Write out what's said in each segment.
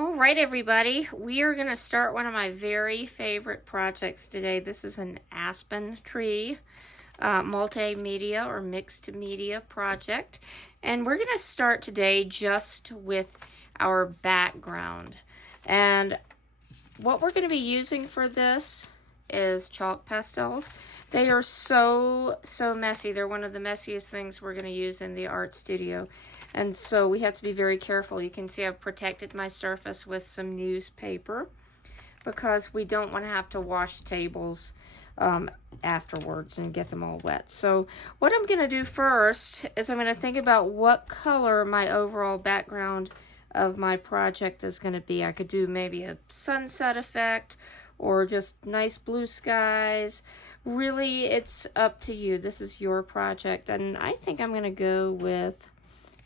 All right, everybody, we are going to start one of my very favorite projects today. This is an aspen tree multimedia or mixed media project. And we're going to start today just with our background. And what we're going to be using for this is chalk pastels. They are so messy. They're one of the messiest things we're going to use in the art studio. And so we have to be very careful. You can see I've protected my surface with some newspaper because we don't want to have to wash tables afterwards and get them all wet. So what I'm going to do first is I'm going to think about what color my overall background of my project is going to be. I could do maybe a sunset effect or just nice blue skies. Really, it's up to you. This is your project. And I think I'm going to go with,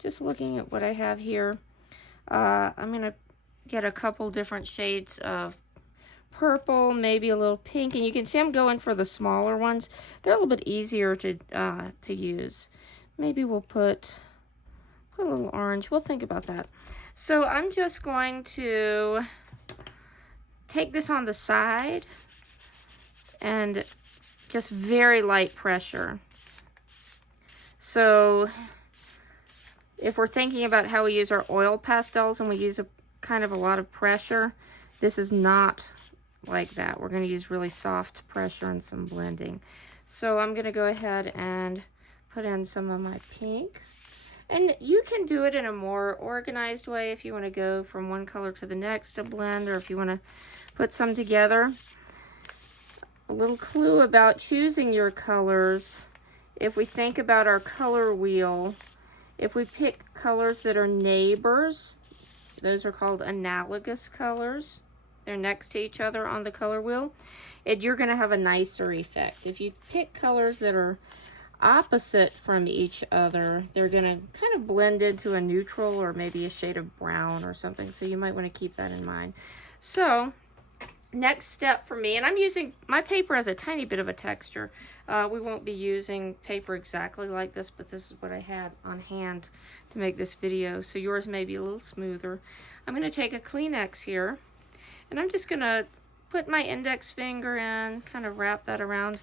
just looking at what I have here, I'm going to get a couple different shades of purple, maybe a little pink, and you can see I'm going for the smaller ones. They're a little bit easier to use. Maybe we'll put a little orange. We'll think about that. So I'm just going to take this on the side and just very light pressure. So if we're thinking about how we use our oil pastels and we use a kind of a lot of pressure, this is not like that. We're going to use really soft pressure and some blending. So I'm going to go ahead and put in some of my pink. And you can do it in a more organized way if you want to go from one color to the next to blend, or if you want to put some together. A little clue about choosing your colors: if we think about our color wheel, if we pick colors that are neighbors, those are called analogous colors. They're next to each other on the color wheel. You're going to have a nicer effect. If you pick colors that are opposite from each other, they're going to kind of blend into a neutral or maybe a shade of brown or something. So you might want to keep that in mind. So next step for me, and I'm using, my paper has a tiny bit of a texture. We won't be using paper exactly like this, but this is what I had on hand to make this video. So yours may be a little smoother. I'm going to take a Kleenex here, and I'm just going to put my index finger in, kind of wrap that around,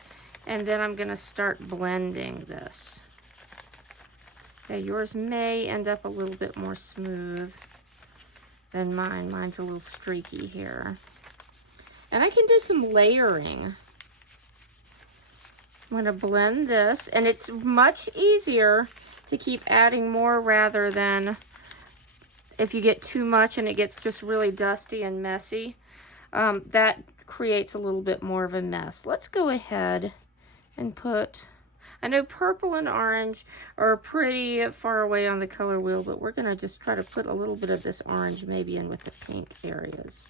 and then I'm going to start blending this. Okay, yours may end up a little bit more smooth than mine. Mine's a little streaky here. And I can do some layering. I'm going to blend this, and it's much easier to keep adding more rather than if you get too much and it gets just really dusty and messy. That creates a little bit more of a mess. Let's go ahead and put, I know purple and orange are pretty far away on the color wheel, but we're going to just try to put a little bit of this orange maybe in with the pink areas.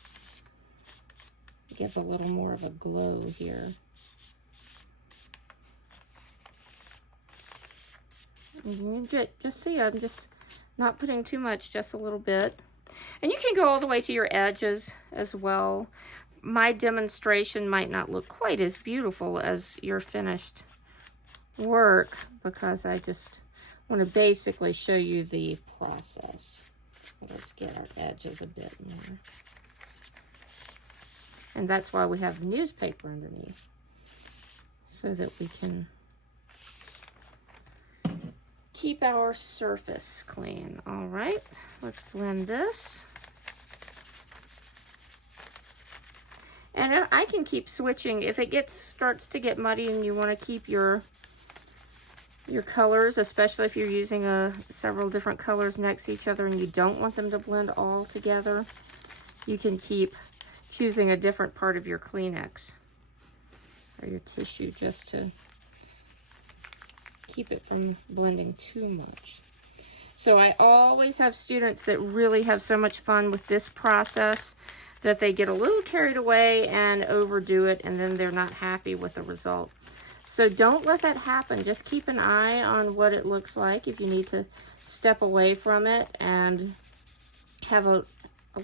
Give a little more of a glow here. And you just see, I'm just not putting too much, just a little bit. And you can go all the way to your edges as well. My demonstration might not look quite as beautiful as your finished work because I just want to basically show you the process. Let's get our edges a bit more. And that's why we have newspaper underneath, so that we can keep our surface clean. All right, let's blend this. And I can keep switching. If it starts to get muddy and you want to keep your colors, especially if you're using several different colors next to each other and you don't want them to blend all together, you can keep choosing a different part of your Kleenex or your tissue just to keep it from blending too much. So I always have students that really have so much fun with this process that they get a little carried away and overdo it, and then they're not happy with the result. So don't let that happen. Just keep an eye on what it looks like. If you need to step away from it and have a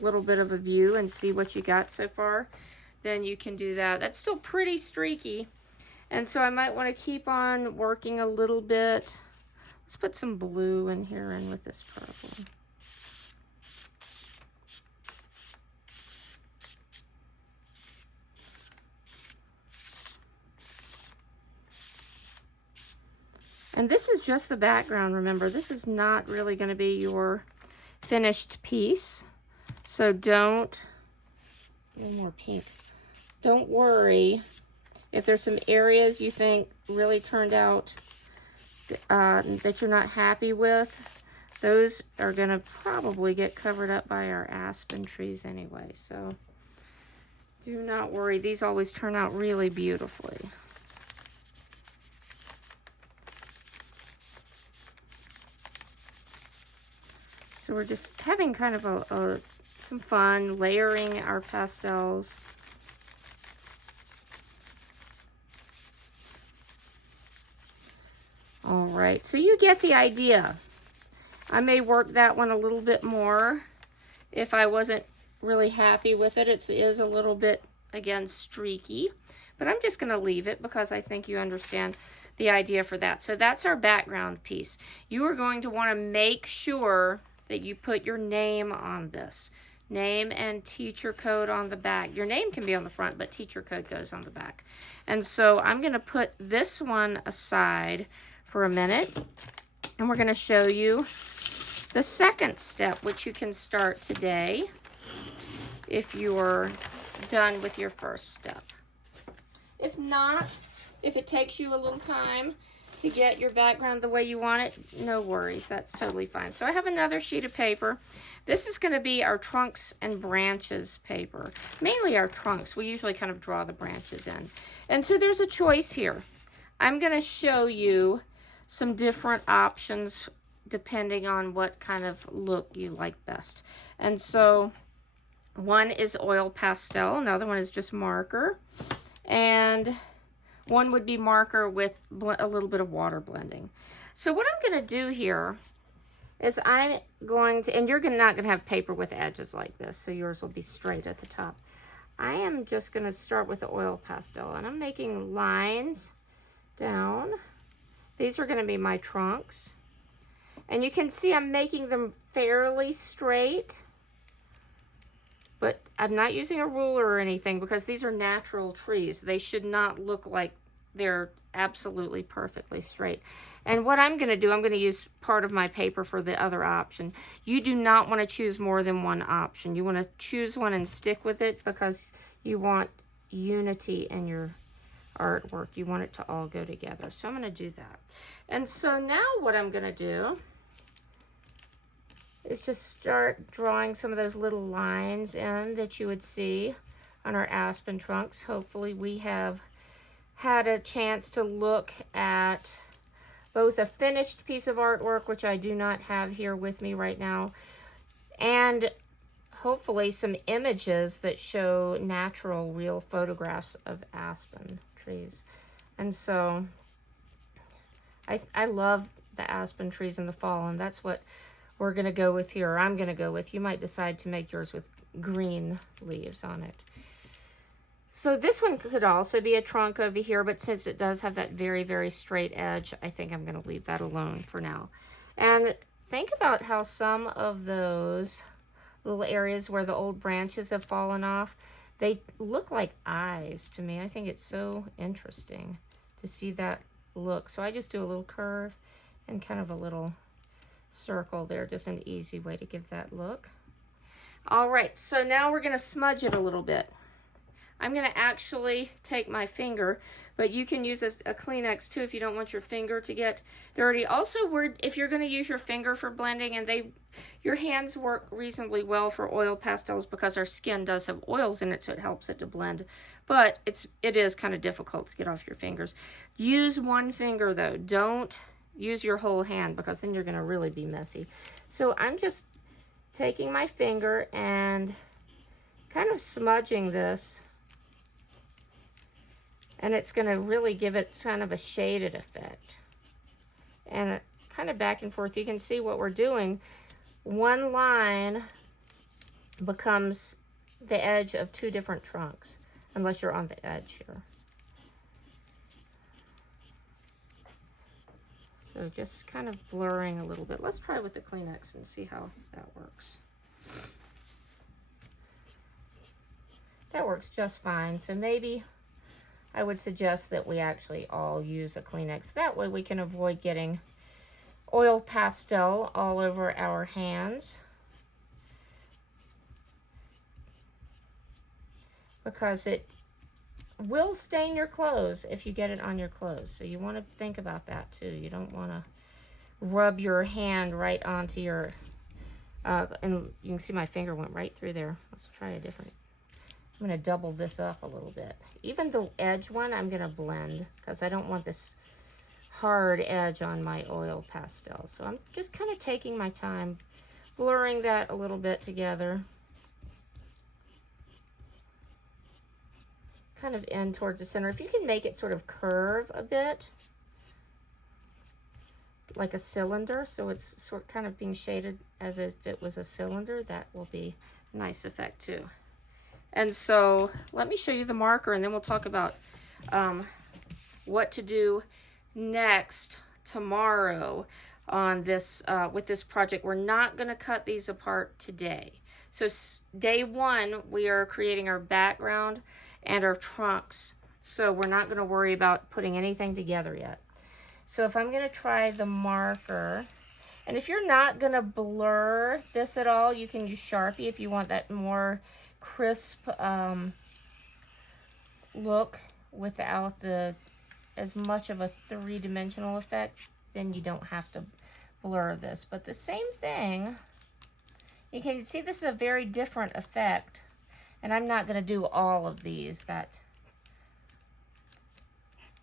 little bit of a view and see what you got so far, then you can do that. That's still pretty streaky, and so I might want to keep on working a little bit. Let's put some blue in here and with this purple. And this is just the background, remember. This is not really going to be your finished piece. So don't, a little more pink. Don't worry if there's some areas you think really turned out that you're not happy with. Those are going to probably get covered up by our aspen trees anyway. So do not worry. These always turn out really beautifully. So we're just having kind of some fun layering our pastels. All right, so you get the idea. I may work that one a little bit more if I wasn't really happy with it. It is a little bit, again, streaky, but I'm just going to leave it because I think you understand the idea for that. So that's our background piece. You are going to want to make sure that you put your name on this. Name and teacher code on the back. Your name can be on the front, but teacher code goes on the back. And so I'm going to put this one aside for a minute, and we're going to show you the second step, which you can start today if you're done with your first step. If not, if it takes you a little time to get your background the way you want it, no worries, that's totally fine. So I have another sheet of paper. This is going to be our trunks and branches paper, mainly our trunks. We usually kind of draw the branches in. And so there's a choice here. I'm going to show you some different options depending on what kind of look you like best. And so one is oil pastel, another one is just marker, and one would be marker with a little bit of water blending. So what I'm going to do here is I'm going to, and you're not going to have paper with edges like this, so yours will be straight at the top. I am just going to start with the oil pastel, and I'm making lines down. These are going to be my trunks. And you can see I'm making them fairly straight, but I'm not using a ruler or anything because these are natural trees. They should not look like they're absolutely perfectly straight. And what I'm going to do, I'm going to use part of my paper for the other option. You do not want to choose more than one option. You want to choose one and stick with it because you want unity in your artwork. You want it to all go together. So I'm going to do that. And so now what I'm going to do is just start drawing some of those little lines in that you would see on our aspen trunks. Hopefully we have had a chance to look at both a finished piece of artwork, which I do not have here with me right now, and hopefully some images that show natural, real photographs of aspen trees. And so I love the aspen trees in the fall, and that's what we're going to go with here, or I'm going to go with. You might decide to make yours with green leaves on it. So this one could also be a trunk over here, but since it does have that very, very straight edge, I think I'm going to leave that alone for now. And think about how some of those little areas where the old branches have fallen off, they look like eyes to me. I think it's so interesting to see that look. So I just do a little curve and kind of a little circle there, just an easy way to give that look. All right, so now we're going to smudge it a little bit. I'm going to actually take my finger, but you can use a Kleenex too if you don't want your finger to get dirty. Also, if you're going to use your finger for blending, and your hands work reasonably well for oil pastels because our skin does have oils in it, so it helps it to blend. But it is kind of difficult to get off your fingers. Use one finger though. Don't use your whole hand because then you're going to really be messy. So I'm just taking my finger and kind of smudging this. And it's going to really give it kind of a shaded effect. And kind of back and forth. You can see what we're doing. One line becomes the edge of two different trunks, unless you're on the edge here. So just kind of blurring a little bit. Let's try with the Kleenex and see how that works. That works just fine. So maybe I would suggest that we actually all use a Kleenex. That way we can avoid getting oil pastel all over our hands, because it will stain your clothes if you get it on your clothes. So you want to think about that too. You don't want to rub your hand right onto your, and you can see my finger went right through there. Let's try a different. I'm going to double this up a little bit. Even the edge one, I'm going to blend because I don't want this hard edge on my oil pastel. So I'm just kind of taking my time, blurring that a little bit together. Kind of in towards the center. If you can make it sort of curve a bit, like a cylinder, so it's sort kind of being shaded as if it was a cylinder, that will be a nice effect too. And so let me show you the marker, and then we'll talk about what to do next tomorrow on this with this project. We're not going to cut these apart today. So day one, we are creating our background and our trunks. So we're not going to worry about putting anything together yet. So if I'm going to try the marker, and if you're not going to blur this at all, you can use Sharpie if you want that more crisp look without as much of a three-dimensional effect. Then you don't have to blur this. But the same thing, you can see this is a very different effect. And I'm not going to do all of these. That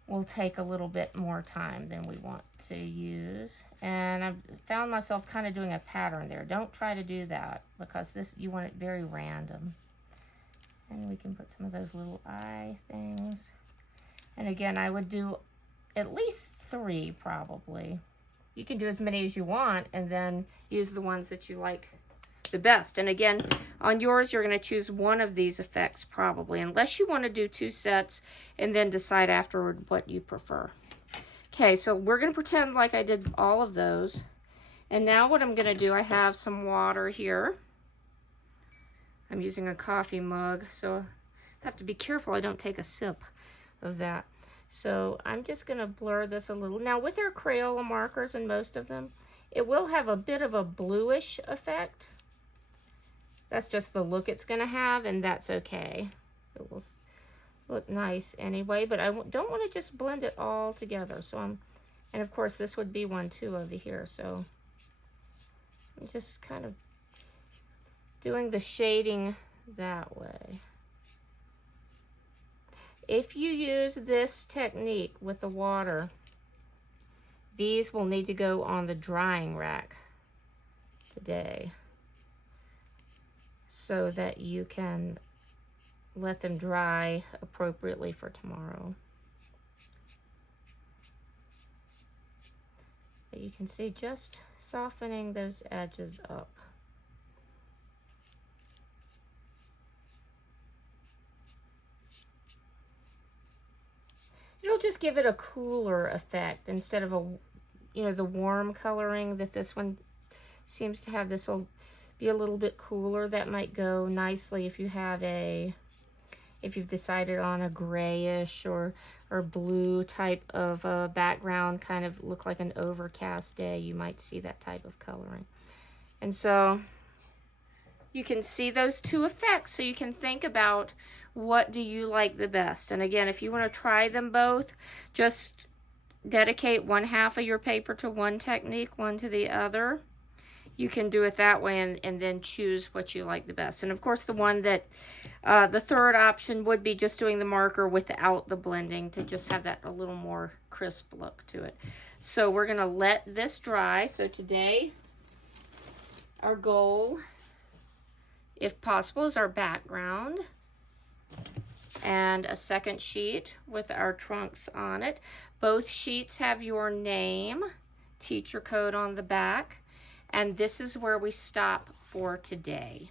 will take a little bit more time than we want to use. And I've found myself kind of doing a pattern there. Don't try to do that, because this, you want it very random. And we can put some of those little eye things. And again, I would do at least 3 probably. You can do as many as you want and then use the ones that you like the best. And again, on yours, you're going to choose one of these effects probably, unless you want to do 2 sets and then decide afterward what you prefer. Okay, so we're going to pretend like I did all of those. And now what I'm going to do, I have some water here. I'm using a coffee mug, so I have to be careful I don't take a sip of that. So I'm just going to blur this a little. Now with our Crayola markers, and most of them, it will have a bit of a bluish effect. That's just the look it's going to have, and that's okay. It will look nice anyway, but I don't want to just blend it all together. So and of course this would be one too over here. So I'm just kind of doing the shading that way. If you use this technique with the water, these will need to go on the drying rack today, so that you can let them dry appropriately for tomorrow. But you can see just softening those edges up. It'll just give it a cooler effect instead of the warm coloring that this one seems to have. This will be a little bit cooler. That might go nicely if you have if you've decided on a grayish or blue type of background, kind of look like an overcast day. You might see that type of coloring. And so you can see those 2 effects, so you can think about what do you like the best. And again, if you want to try them both, just dedicate 1/2 of your paper to one technique, one to the other. You can do it that way, and then choose what you like the best. And of course, the one that, the third option would be just doing the marker without the blending, to just have that a little more crisp look to it. So we're going to let this dry. So today, our goal, if possible, is our background and a second sheet with our trunks on it. Both sheets have your name, teacher code on the back, and this is where we stop for today.